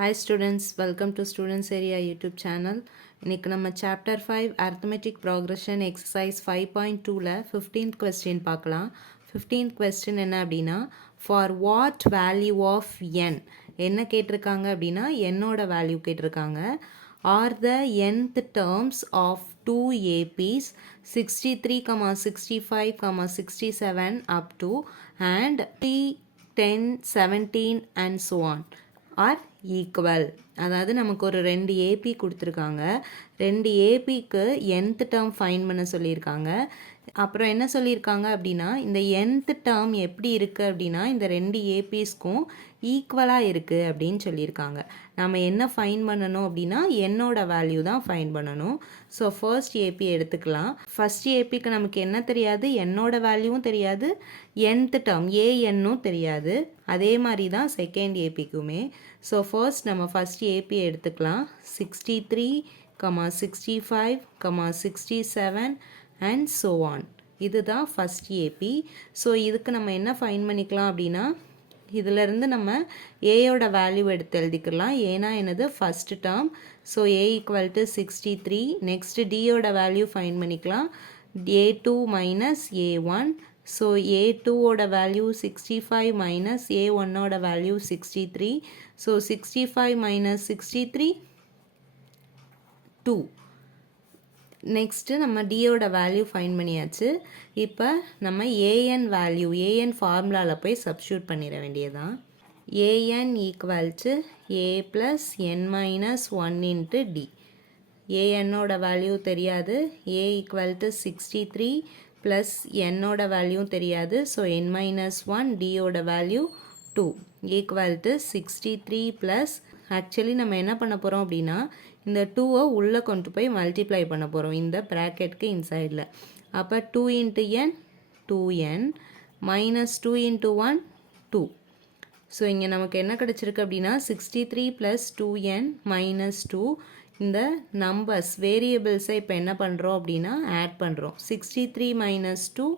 Hi students, welcome to Students Area YouTube channel. இன்னைக்கு நம்ம chapter 5 arithmetic progression exercise 5.2ல 15th question பார்க்கலாம். 15th question என்ன அப்படின்னா for what value of n என்ன கேட்டிருக்காங்க அப்படின்னா என்னோட வேல்யூ கேட்டிருக்காங்க. are the nth terms of 2 APs 63, 65, 67 up to and 3, 10, 17 and so on are equal. அதாவது நமக்கு ஒரு 2 ஏபி கொடுத்துருக்காங்க. 2 ஏபிக்கு nth டேர்ம் ஃபைன் பண்ண சொல்லியிருக்காங்க. அப்புறம் என்ன சொல்லியிருக்காங்க அப்படின்னா இந்த nth டேர்ம் எப்படி இருக்குது அப்படின்னா இந்த 2 ஏபிஸ்க்கும் ஈக்குவலாக இருக்குது அப்படின்னு சொல்லியிருக்காங்க. நம்ம என்ன ஃபைன் பண்ணணும் அப்படின்னா என்னோட வேல்யூ தான் ஃபைன் பண்ணணும். ஸோ ஃபர்ஸ்ட் ஏபி எடுத்துக்கலாம். ஃபர்ஸ்ட் ஏபிக்கு நமக்கு என்ன தெரியாது, என்னோட வேல்யூவும் தெரியாது, nth டேர்ம் ஏஎன்னும் தெரியாது. அதே மாதிரி தான் செகண்ட் ஏபிக்குமே. ஸோ ஃபர்ஸ்ட் நம்ம ஃபர்ஸ்ட் ஏபி எடுத்துக்கலாம். 63, 65, 67 and so on. இதுதான் ஃபர்ஸ்ட் ஏபி. ஸோ இதுக்கு நம்ம என்ன ஃபைன் பண்ணிக்கலாம் அப்படின்னா இதிலிருந்து நம்ம ஏயோட வேல்யூ எடுத்து எழுதிக்கலாம். ஏன்னா என்னது first term. So a equal to 63. Next டியோட வேல்யூ ஃபைன் பண்ணிக்கலாம். A2 minus A1. ஸோ A2ஓட வேல்யூ 65 மைனஸ் A1ஓட வேல்யூ 63. So 65 minus 63 2. நெக்ஸ்ட்டு நம்ம டியோட வேல்யூ ஃபைன் பண்ணியாச்சு. இப்போ நம்ம ஏஎன் வேல்யூ ஏஎன் ஃபார்முலாவில் போய் சப்ஸ்டியூட் பண்ணிட வேண்டியதான். A n equal to a plus n minus 1 into d. ஏஎன்னோட வேல்யூ தெரியாது. ஏ ஈக்குவல் டு 63 ப்ளஸ் என்னோட வேல்யூ தெரியாது. ஸோ என் மைனஸ் 1 டியோட value 2 equal to 63 plus actually நம்ம என்ன பண்ண போகிறோம் அப்படின்னா இந்த 2வை உள்ளே கொண்டு போய் மல்டிப்ளை பண்ண போகிறோம் இந்த ப்ராக்கெட்க்கு இன்சைடில். அப்போ 2 into n 2n minus 2 into 1 2. So இங்கே நமக்கு என்ன கிடச்சிருக்கு அப்படின்னா 63 ப்ளஸ் 2n மைனஸ் 2. இந்த நம்பர்ஸ் வேரியபிள்ஸை இப்போ என்ன பண்ணுறோம் அப்படின்னா ஆட் பண்ணுறோம். 63 மைனஸ் 2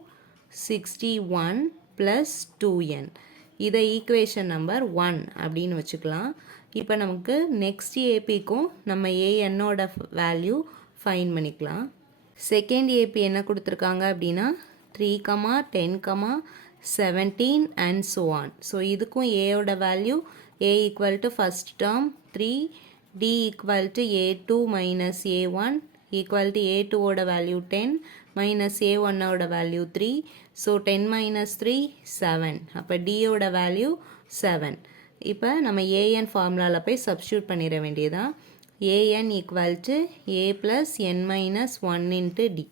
61 ப்ளஸ் 2n. இதை ஈக்குவேஷன் நம்பர் 1 அப்படின்னு வச்சுக்கலாம். இப்போ நமக்கு நெக்ஸ்ட் ஏபிக்கும் நம்ம ஏஎன்னோட வேல்யூ ஃபைன் பண்ணிக்கலாம். செகண்ட் ஏபி என்ன கொடுத்துருக்காங்க அப்படின்னா 3, 10, 17 அண்ட் ஸோ ஆன். ஸோ இதுக்கும் ஏயோட value a equal to first term 3, d equal to A2 minus A1 equal to A2ஓட வேல்யூ 10 மைனஸ் A1ஓட வேல்யூ 3. So 10 minus 3 7. அப்போ டியோட வேல்யூ 7. இப்போ நம்ம ஏஎன் ஃபார்முலாவில் போய் சப்ஸ்டியூட் பண்ணிட வேண்டியதான். A n equal to a plus n minus 1 into d.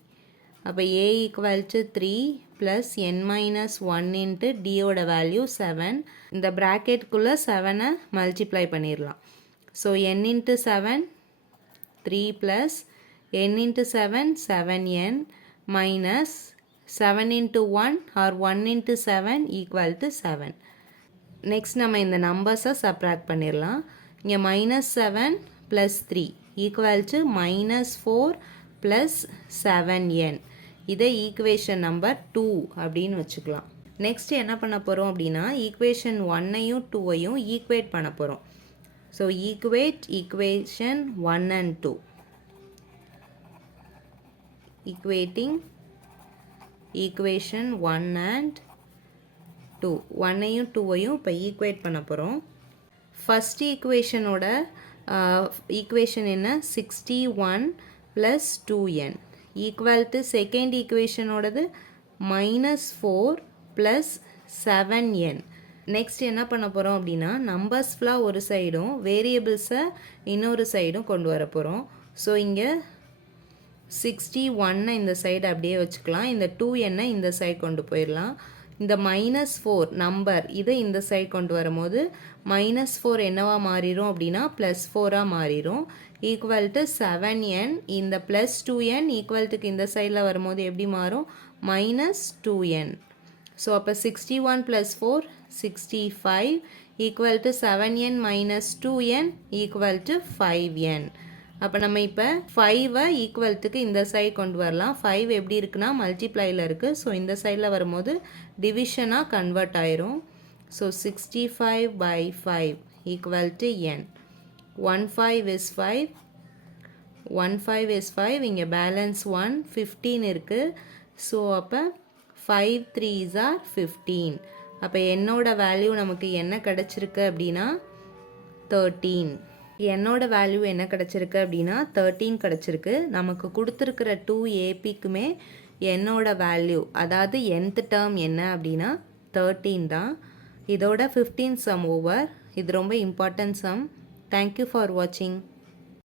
அப்போ a equal to 3 plus n minus 1 into டியோட வேல்யூ 7. இந்த ப்ராக்கெட்குள்ளே 7ஐ மல்டிப்ளை பண்ணிடலாம். So n into 7 3 plus n into 7 7n minus 7 into 1 or 1 into 7 equal to 7. Next நம்ம இந்த நம்பர்ஸை subtract பண்ணிடலாம். இங்கே minus 7 plus 3 equal to minus 4 plus 7n. இதை ஈக்குவேஷன் நம்பர் 2 அப்படின்னு வச்சுக்கலாம். நெக்ஸ்ட் என்ன பண்ண போகிறோம் அப்படின்னா ஈக்குவேஷன் 1ஐயும் 2ஐயும் ஈக்குவேட் பண்ண போகிறோம். So equate equation 1 and 2. Equating equation 1 and 2. 1ஐயும் 2ஐயும் இப்போ ஈக்குவேட் பண்ண போகிறோம். ஃபஸ்ட் ஈக்குவேஷனோட ஈக்குவேஷன் என்ன 61 plus 2n equal to second ஈக்குவேஷனோடது மைனஸ் 4 ப்ளஸ் 7n. நெக்ஸ்ட் என்ன பண்ண போகிறோம் அப்படின்னா நம்பர்ஸ் ஃபுல்லாக ஒரு சைடும் வேரியபிள்ஸை இன்னொரு சைடும் கொண்டு வர போகிறோம். ஸோ இங்கே 61 இந்த சைடு அப்படியே வச்சுக்கலாம். இந்த 2n இந்த சைடு கொண்டு போயிடலாம். இந்த மைனஸ் 4 நம்பர் இதை இந்த சைடு கொண்டு வரும்போது மைனஸ் 4 என்னவா மாறிடும் அப்படின்னா ப்ளஸ் 4ஆக மாறிடும். Equal to 7n. இந்த ப்ளஸ் 2n ஈக்குவல்ட்டுக்கு இந்த சைடில் வரும்போது எப்படி மாறும் மைனஸ் 2n. ஸோ அப்போ 61 plus 4 65 equal to 7n minus 2n equal to 5n. அப்போ நம்ம இப்போ 5ஐ ஈக்குவல்ட்டுக்கு இந்த சைடு கொண்டு வரலாம். 5 எப்படி இருக்குன்னா மல்டிப்ளையில் இருக்குது. ஸோ இந்த சைடில் வரும்போது டிவிஷனாக கன்வெர்ட் ஆயிரும். So 65 by 5 equal to n. 1 5 is 5, 1 5 is 5, இங்கே பேலன்ஸ் 1 15 இருக்குது. ஸோ அப்போ 5 3s are 15. அப்போ என்னோட வேல்யூ நமக்கு என்ன கிடச்சிருக்கு அப்படின்னா 13. என்னோட வேல்யூ என்ன கிடச்சிருக்கு அப்படின்னா 13 கிடச்சிருக்கு. நமக்கு கொடுத்துருக்கிற 2 ஏபிக்குமே என்னோட வேல்யூ, அதாவது nth டேர்ம் என்ன அப்படின்னா 13 தான். இதோட 15 சம் ஓவர். இது ரொம்ப இம்பார்ட்டன்ட் சம். தேங்க்யூ ஃபார் வாட்சிங்.